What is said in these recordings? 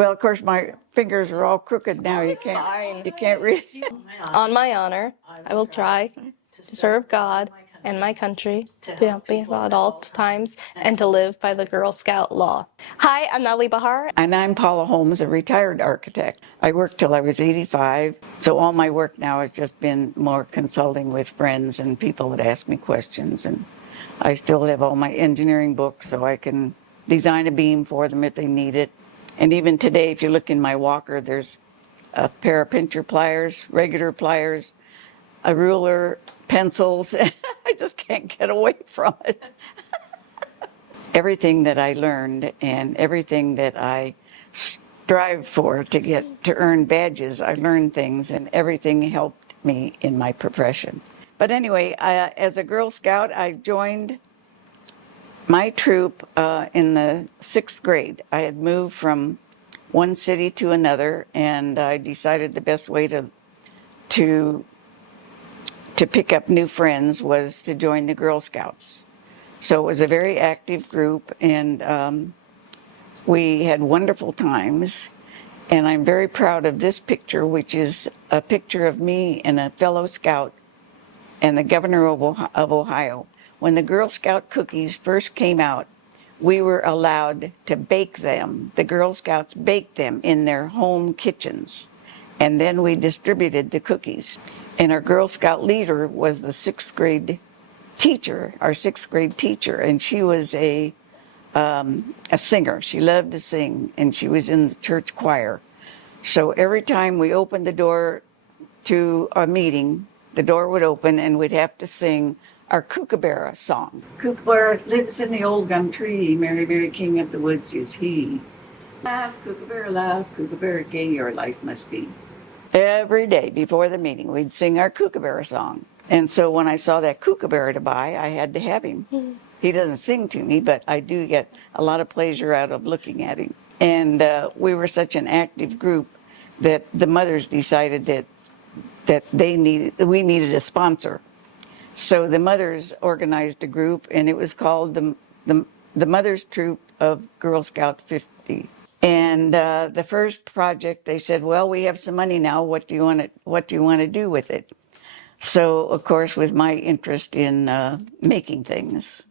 Well, of course, my fingers are all crooked now. It's fine. You can't read. On my honor, I will try to serve God and my country, to be happy at all times, and to live by the Girl Scout law. Hi, I'm Nellie Bahar. And I'm Paula Holmes, a retired architect. I worked till I was 85, so all my work now has just been more consulting with friends and people that ask me questions. And I still have all my engineering books, so I can design a beam for them if they need it. And even today, if you look in my walker, there's a pair of pincher pliers, regular pliers, a ruler, pencils. I just can't get away from it. Everything that I learned and everything that I strive for to earn badges, I learned things, and everything helped me in my profession. But anyway, as a Girl Scout, I joined my troop in the 6th grade. I had moved from one city to another, and I decided the best way to pick up new friends was to join the Girl Scouts. So it was a very active group, and we had wonderful times. And I'm very proud of this picture, which is a picture of me and a fellow scout and the governor of Ohio. When the Girl Scout cookies first came out, we were allowed to bake them. The Girl Scouts baked them in their home kitchens, and then we distributed the cookies. And our Girl Scout leader was the 6th grade teacher, our 6th grade teacher, and she was a singer. She loved to sing, and she was in the church choir. So every time we opened the door to a meeting, the door would open and we'd have to sing our Kookaburra song. Kookaburra lives in the old gum tree, Mary, Mary, king of the woods is he. Laugh, Kookaburra, gay your life must be. Every day before the meeting, we'd sing our Kookaburra song. And so when I saw that Kookaburra to buy, I had to have him. He doesn't sing to me, but I do get a lot of pleasure out of looking at him. And we were such an active group that the mothers decided that we needed a sponsor. So the mothers organized a group, and it was called the Mothers Troop of Girl Scout 50. And the first project, they said, "Well, we have some money now. What do you want to do with it?" So, of course, with my interest in making things,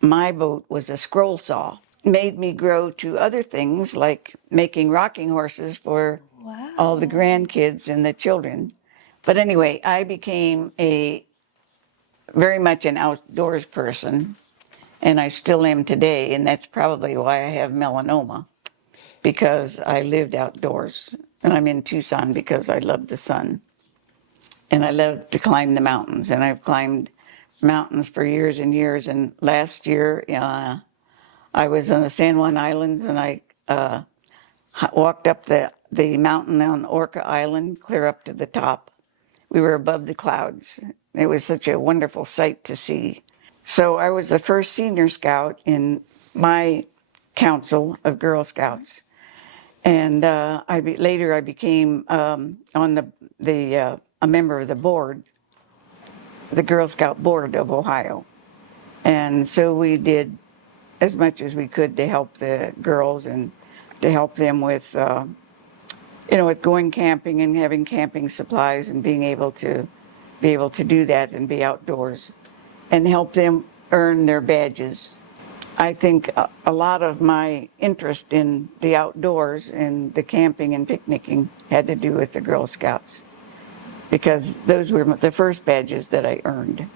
my boat was a scroll saw. Made me grow to other things like making rocking horses for all the grandkids and the children. But anyway, I became very much an outdoors person, and I still am today, and that's probably why I have melanoma, because I lived outdoors. And I'm in Tucson because I love the sun. And I love to climb the mountains, and I've climbed mountains for years and years. And last year, I was on the San Juan Islands, and I walked up the mountain on Orca Island, clear up to the top. We were above the clouds. It was such a wonderful sight to see. So I was the first senior scout in my council of Girl Scouts. And later I became a member of the board, the Girl Scout Board of Ohio. And so we did as much as we could to help the girls and to help them with, with going camping and having camping supplies and being able to do that and be outdoors and help them earn their badges. I think a lot of my interest in the outdoors and the camping and picnicking had to do with the Girl Scouts, because those were the first badges that I earned,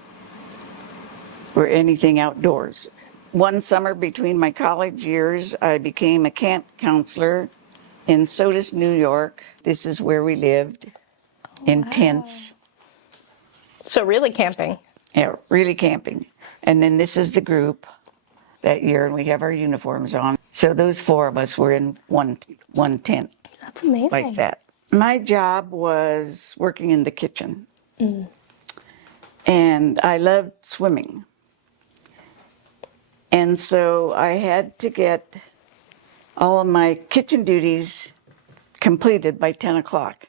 were anything outdoors. One summer between my college years, I became a camp counselor in Sodus, New York. This is where we lived, in tents. So really camping. Yeah, really camping. And then this is the group that year, and we have our uniforms on. So those 4 of us were in one tent. That's amazing. Like that. My job was working in the kitchen. And I loved swimming. And so I had to get all of my kitchen duties completed by 10 o'clock,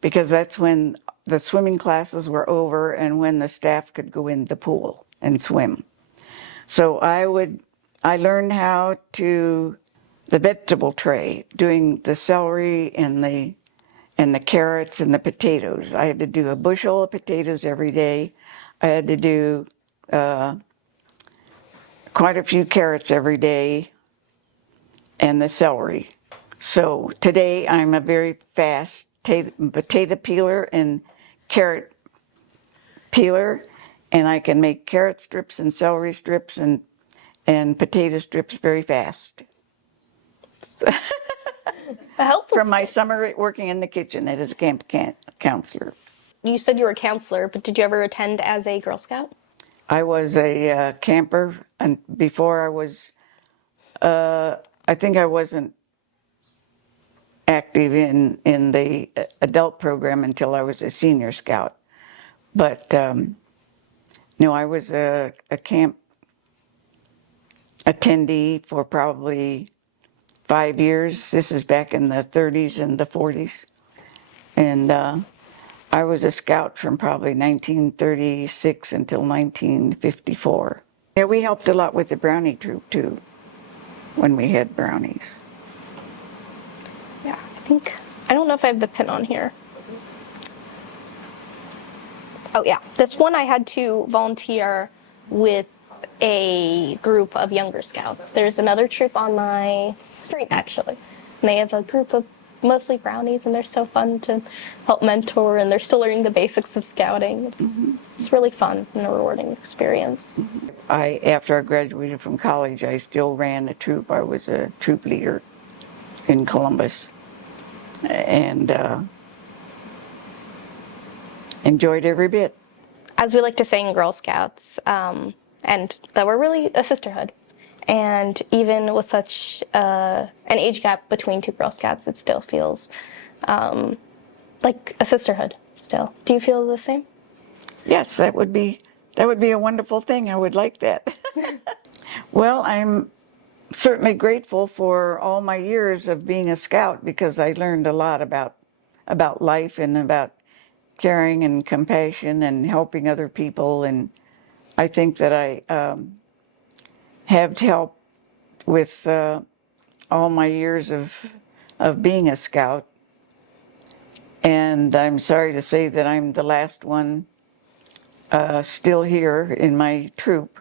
because that's when the swimming classes were over and when the staff could go in the pool and swim. So I learned how to the vegetable tray, doing the celery and the carrots and the potatoes. I had to do a bushel of potatoes every day. I had to do quite a few carrots every day, and the celery. So today I'm a very fast potato peeler and carrot peeler, and I can make carrot strips and celery strips and potato strips very fast. A helpful From my skill. summer working in the kitchen as a camp counselor. You said you were a counselor, but did you ever attend as a Girl Scout? I was a camper, and before I was, I think I wasn't active in the adult program until I was a senior scout. But no, I was a camp attendee for probably 5 years. This is back in the 30s and the 40s. And I was a scout from probably 1936 until 1954. Yeah, we helped a lot with the brownie troop too, when we had brownies. Yeah, I don't know if I have the pin on here. Oh yeah, this one I had to volunteer with a group of younger scouts. There's another troop on my street actually, and they have a group of mostly brownies, and they're so fun to help mentor, and they're still learning the basics of scouting. It's really fun and a rewarding experience. After I graduated from college, I still ran a troop. I was a troop leader in Columbus, and enjoyed every bit. As we like to say in Girl Scouts, and that we're really a sisterhood. And even with such an age gap between two Girl Scouts, it still feels like a sisterhood still. Do you feel the same? Yes, that would be a wonderful thing. I would like that. Well, I'm certainly grateful for all my years of being a scout because I learned a lot about life and about caring and compassion and helping other people. And I think that I have helped with all my years of being a scout. And I'm sorry to say that I'm the last one still here in my troop.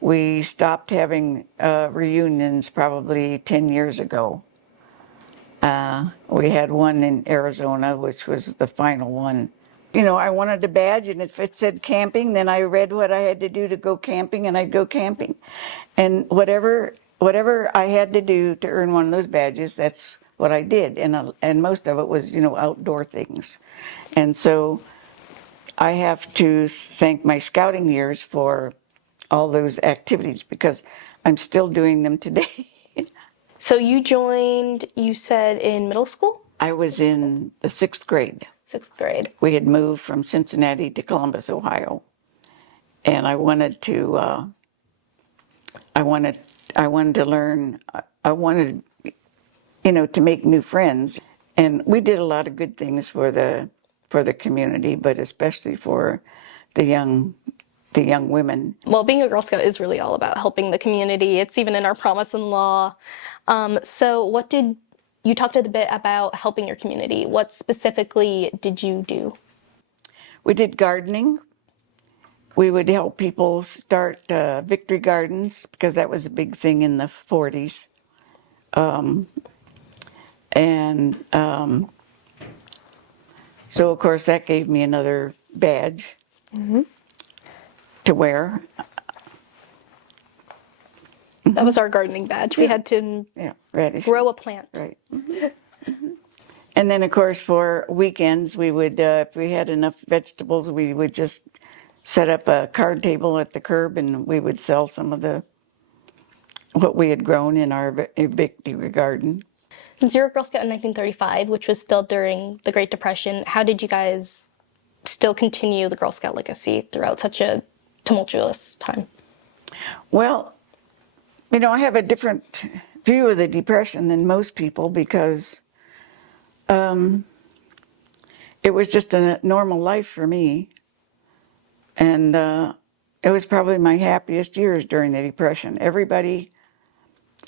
We stopped having reunions probably 10 years ago. We had one in Arizona, which was the final one. You know, I wanted a badge, and if it said camping, then I read what I had to do to go camping, and I'd go camping. And whatever I had to do to earn one of those badges, that's what I did. And most of it was, outdoor things. And so I have to thank my scouting years for all those activities because I'm still doing them today. So you joined, you said, in middle school? I was in the 6th grade. 6th grade. We had moved from Cincinnati to Columbus, Ohio, and I wanted to learn. I wanted, to make new friends, and we did a lot of good things for the community, but especially for the young women. Well, being a Girl Scout is really all about helping the community. It's even in our promise and law. So you talked a bit about helping your community. What specifically did you do? We did gardening. We would help people start victory gardens because that was a big thing in the 40s. So, of course, that gave me another badge to wear. That was our gardening badge. We had to grow a plant. Right. And then, of course, for weekends, we would, if we had enough vegetables, we would just set up a card table at the curb and we would sell some of what we had grown in our victory garden. Since you were a Girl Scout in 1935, which was still during the Great Depression, how did you guys still continue the Girl Scout legacy throughout such a tumultuous time? Well, I have a different view of the Depression than most people because it was just a normal life for me. And it was probably my happiest years during the Depression. Everybody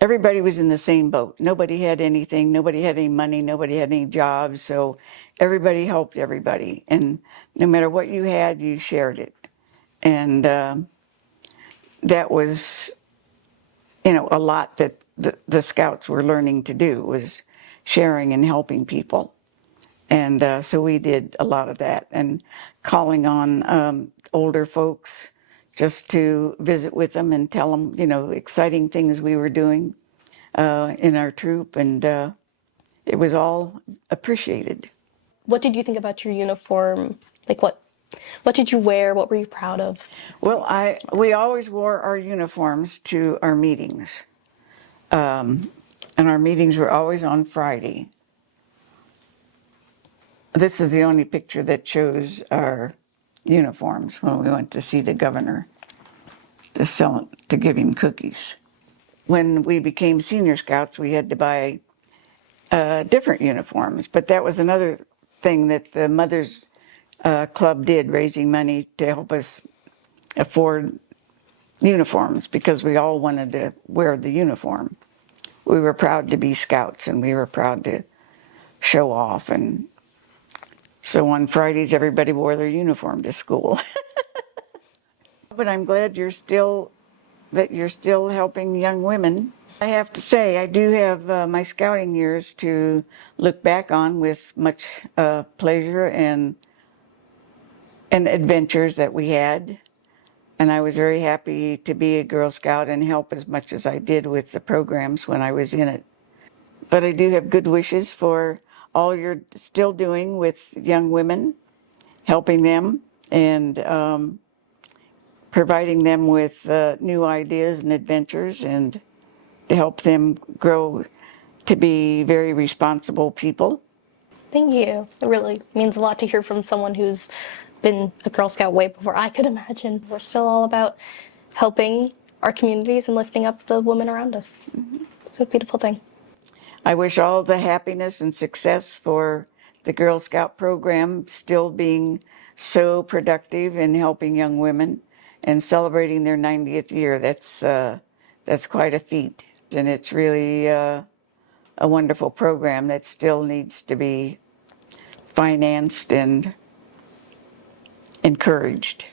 everybody was in the same boat. Nobody had anything, nobody had any money, nobody had any jobs, so everybody helped everybody. And no matter what you had, you shared it. And that was, a lot that the scouts were learning to do was sharing and helping people. And so we did a lot of that and calling on older folks just to visit with them and tell them, exciting things we were doing in our troop. And it was all appreciated. What did you think about your uniform? Like what did you wear? What were you proud of? Well, we always wore our uniforms to our meetings. And our meetings were always on Friday. This is the only picture that shows our uniforms when we went to see the governor to give him cookies. When we became senior scouts, we had to buy different uniforms, but that was another thing that the Mothers Club did, raising money to help us afford uniforms because we all wanted to wear the uniform. We were proud to be scouts and we were proud to show off, and so on Fridays everybody wore their uniform to school. But I'm glad you're still helping young women. I have to say, I do have my scouting years to look back on with much pleasure and adventures that we had. And I was very happy to be a Girl Scout and help as much as I did with the programs when I was in it. But I do have good wishes for all you're still doing with young women, helping them and providing them with new ideas and adventures, and to help them grow to be very responsible people. Thank you. It really means a lot to hear from someone who's been a Girl Scout way before I could imagine. We're still all about helping our communities and lifting up the women around us. It's a beautiful thing. I wish all the happiness and success for the Girl Scout program still being so productive in helping young women and celebrating their 90th year. That's quite a feat, and it's really a wonderful program that still needs to be financed and encouraged.